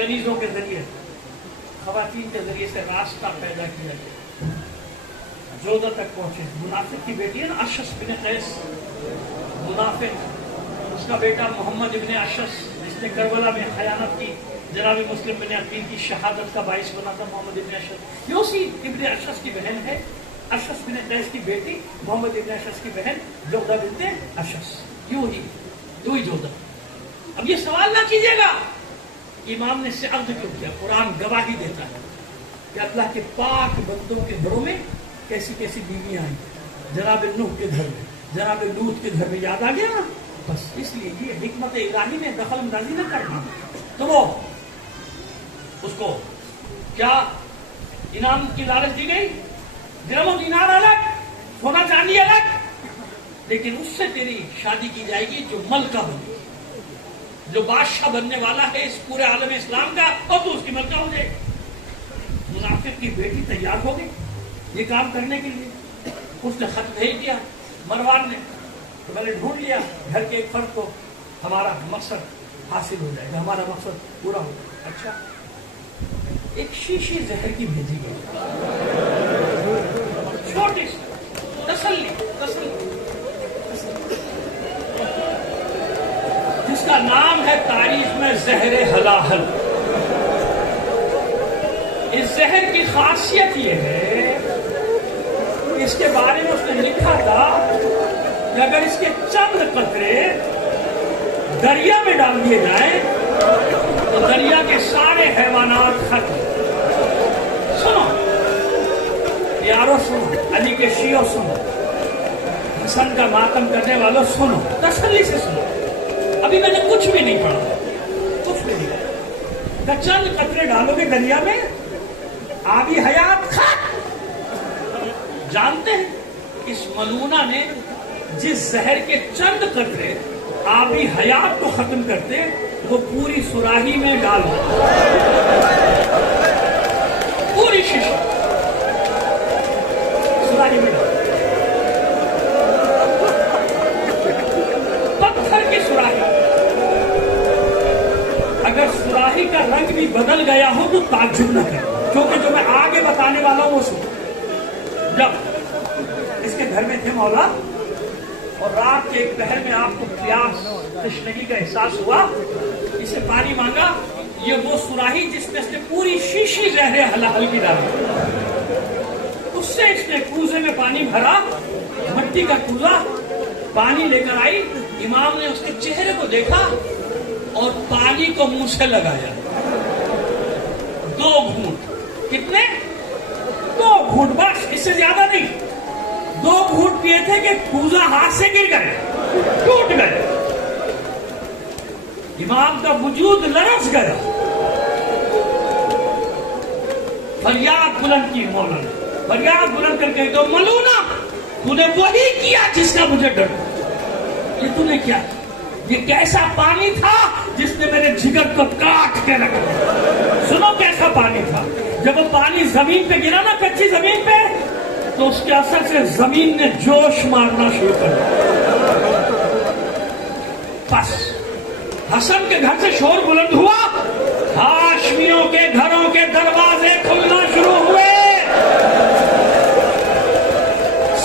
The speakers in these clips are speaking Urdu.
کنیزوں کے ذریعے خواتین کے ذریعے سے راستہ پیدا کیا گیا، جودہ تک پہنچے. منافق کی بیٹی ہے نا اشس بن قیس، منافق، اس کا بیٹا محمد ابن اشس جس نے کربلا میں خیانت کی، جناب مسلم بن عقیل کی شہادت کا باعث بنا تھا محمد ابن اشس. یہ اسی ابن اشس کی بہن ہے، اشس بن قیس کی بیٹی محمد ابن اشس کی بہن جودہ بنت اشس. یوں ہی جودہ. اب یہ سوال نہ کیجیے گا امام نے اس سے عقد کیوں کیا. قرآن گواہی دیتا ہے کہ اللہ کے پاک بندوں کے گھروں میں کیسی کیسی بیویاں آئیں. جناب نوح کے گھر میں، جناب لوط کے گھر میں یاد آ گیا نا. بس اس لیے یہ حکمت الہی میں دخل اندازی نہ کرنا. تو وہ اس کو کیا انعام کی لالچ دی گئی، درہم و دینار الگ، سونا چاندی الگ، لیکن اس سے تیری شادی کی جائے گی جو ملکہ بنے گی، جو بادشاہ بننے والا ہے اس پورے عالم اسلام کا، اور تو اس کی ملکہ ہو جائے. منافق کی بیٹی تیار ہو گئی یہ کام کرنے کے لیے. اس نے خط بھیج دیا مروان نے، تو میں نے ڈھونڈ لیا گھر کے ایک فرد کو، ہمارا مقصد حاصل ہو جائے گا، ہمارا مقصد پورا ہو جائے گا. اچھا، ایک شیشی زہر کی بھیجی گئی، چھوٹی سی تسلی، جس کا نام ہے تاریخ میں زہر ہلاہل. اس زہر کی خاصیت یہ ہے کہ اس کے بارے میں اس نے لکھا تھا کہ اگر اس کے چند قطرے دریا میں ڈال دیے جائیں تو دریا کے سارے حیوانات ختم. سنو یارو، سنو علی کے شیعوں، سنو حسن کا ماتم کرنے والوں، سنو تسلی سے سنو. ابھی میں نے کچھ بھی نہیں پڑھا، کچھ بھی نہیں. چند قطرے ڈالو گے دریا میں، آبی حیات ختم. جانتے ہیں اس ملونہ نے جس زہر کے چند قطرے آبی حیات کو ختم کرتے وہ پوری سراہی میں ڈال دیا، پوری شیشی سراہی میں ڈال. پتھر کی سراہی، اگر سراہی کا رنگ بھی بدل گیا ہو تو تعجب نہ کریں، کیونکہ جو میں آگے بتانے والا ہوں وہ سنو. جب اس کے گھر میں تھے مولا اور رات کے ایک پہر میں آپ کو پیاس تشنگی کا احساس ہوا، اسے پانی مانگا. یہ وہ سراہی جس میں اس نے پوری شیشی زہر ہلاہل کی ڈالی، اس سے اس نے کوزے میں پانی بھرا، مٹی کا کوزہ، پانی لے کر آئی. امام نے اس کے چہرے کو دیکھا اور پانی کو منہ سے لگایا. 2 گھونٹ. کتنے؟ 2 گھونٹ، بس اس سے زیادہ نہیں. 2 گھونٹ پیے تھے کہ کوزہ ہاتھ سے گر گئے، ٹوٹ گئے. امام کا وجود لرز گیا. فریاد بلند کی مولا نے، فریاد بلند کر کے تو ملونہ تو نے وہی کیا جس کا مجھے ڈر. یہ تو نے کیا؟ یہ کیسا پانی تھا جس نے میرے جگر کو کاٹ کے رکھ دیا. سنو کیسا پانی تھا. جب وہ پانی زمین پہ گرا نا، کچی زمین پہ، تو اس کے اثر سے زمین نے جوش مارنا شروع کر دیا. بس حسن کے گھر سے شور بلند ہوا، ہاشمیوں کے گھروں کے دروازے کھلنا شروع ہوئے.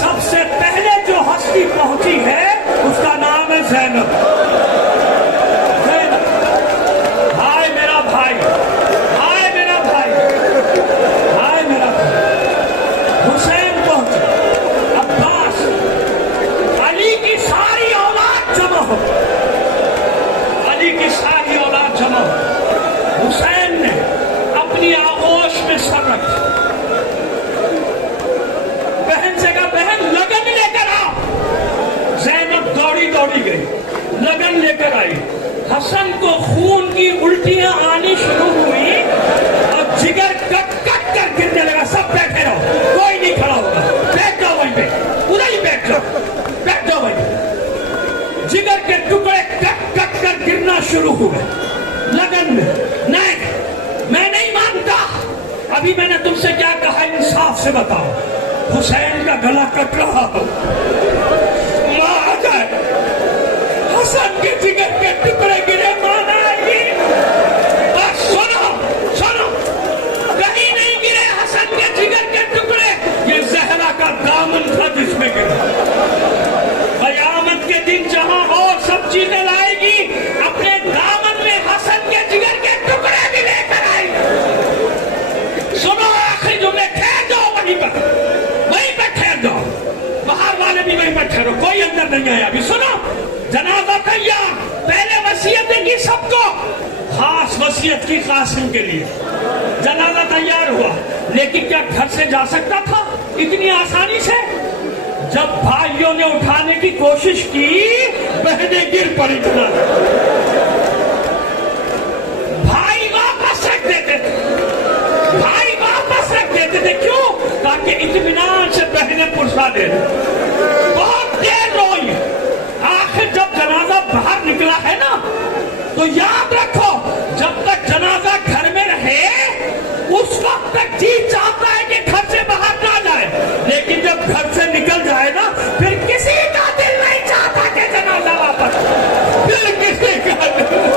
سب سے پہلے جو ہستی پہنچی ہے اس کا نام ہے زینب. زینب، ہائے میرا بھائی، ہائے میرا بھائی، ہائے میرا بھائی. حسین پہنچے، عباس، علی کی ساری اولاد جمع ہو، علی کی ساری اولاد جمع ہو. حسین نے اپنی آغوش میں سر رکھی، بہن سے کہا بہن لگن لے کر آ. زینب دوڑی گئی، لگن لے کر آئی. حسن کو خون کی الٹیاں آنی شروع ہوئی اور جگر کٹ کٹ کر گرنے لگا. سب بیٹھے رہو، کوئی نہیں کھڑا ہوگا، بیٹھ جاؤ وہیں پہ، پورا ہی بیٹھ جاؤ، بیٹھ جاؤ وہیں پہ. جگر کے ٹکڑے کٹ کٹ کر گرنا شروع ہوئے لگن میں. نہیں، میں نہیں مانتا. ابھی میں نے تم سے کیا کہا، انصاف سے بتاؤ. حسین کا گلا کٹ رہا ہو، ماں آ جائے. حسن کے جگر کے ٹکڑے گرے، مانا آئی. بس سنو، نہیں آیا. ابھی سنو, جنازہ تیار, پہلے وصیتیں کی سب کو, خاص وصیت کی قاسم کے لیے. جنازہ تیار ہوا, لیکن کیا گھر سے جا سکتا تھا اتنی آسانی سے؟ جب بھائیوں نے اٹھانے کی کوشش کی, بہنیں گر پڑی. بھائی واپس رکھ دیتے تھے, بھائی واپس رکھ دیتے تھے. کیوں؟ تاکہ اطمینان سے بہنیں پرسا دے دیں. بہت دیر روئی, آخر جب جنازہ باہر نکلا ہے نا, تو یاد رکھو جب تک جنازہ گھر میں رہے اس وقت تک جی چاہتا ہے کہ گھر سے باہر نہ جائے, لیکن جب گھر سے نکل جائے نا, پھر کسی کا دل نہیں چاہتا کہ جنازہ واپس, پھر کسی کا دل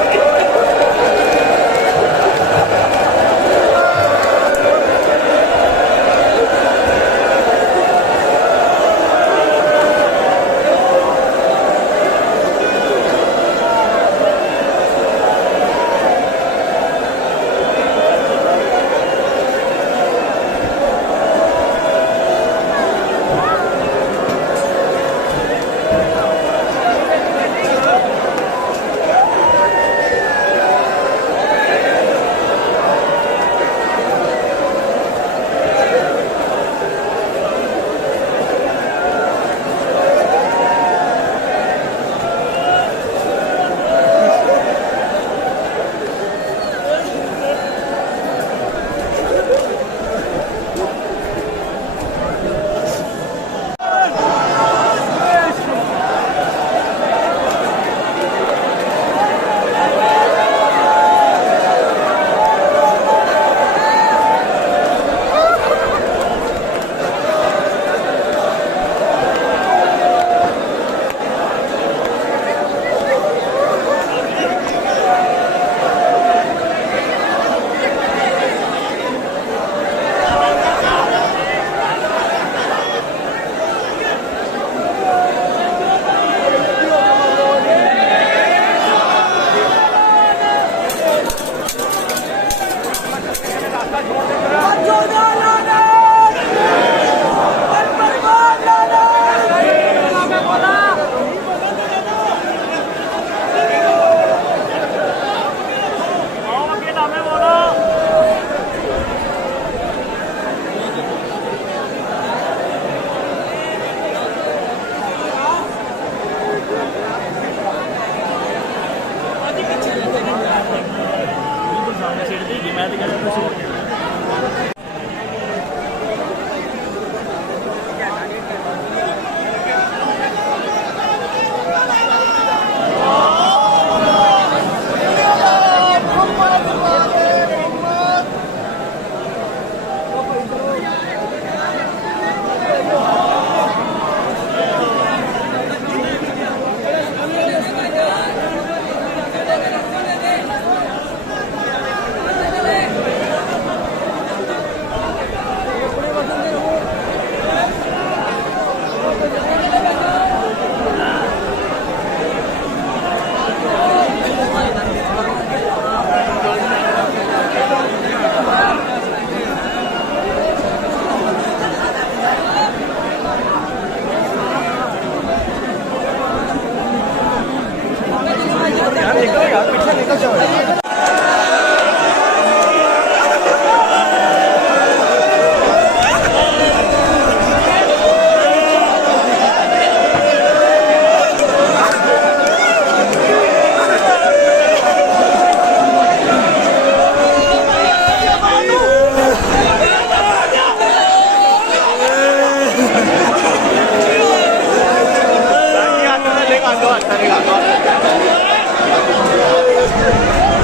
Gracias.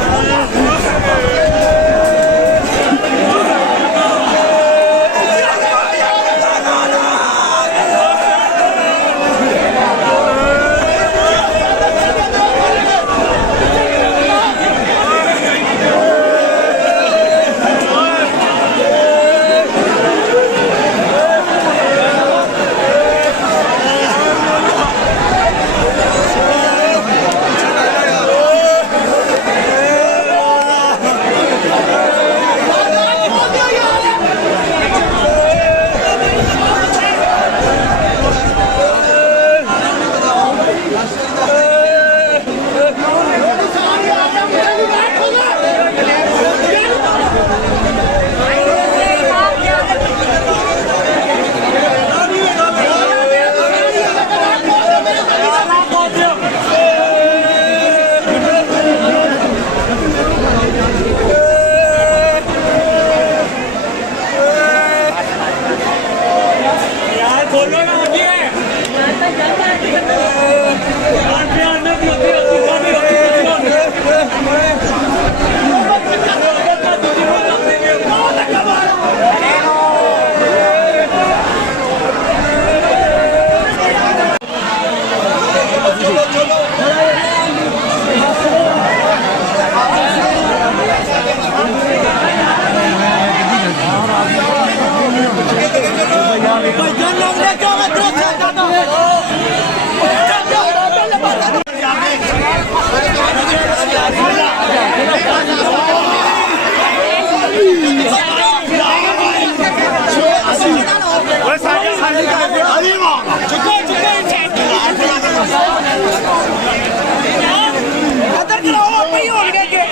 نہیں ہوں گے کہ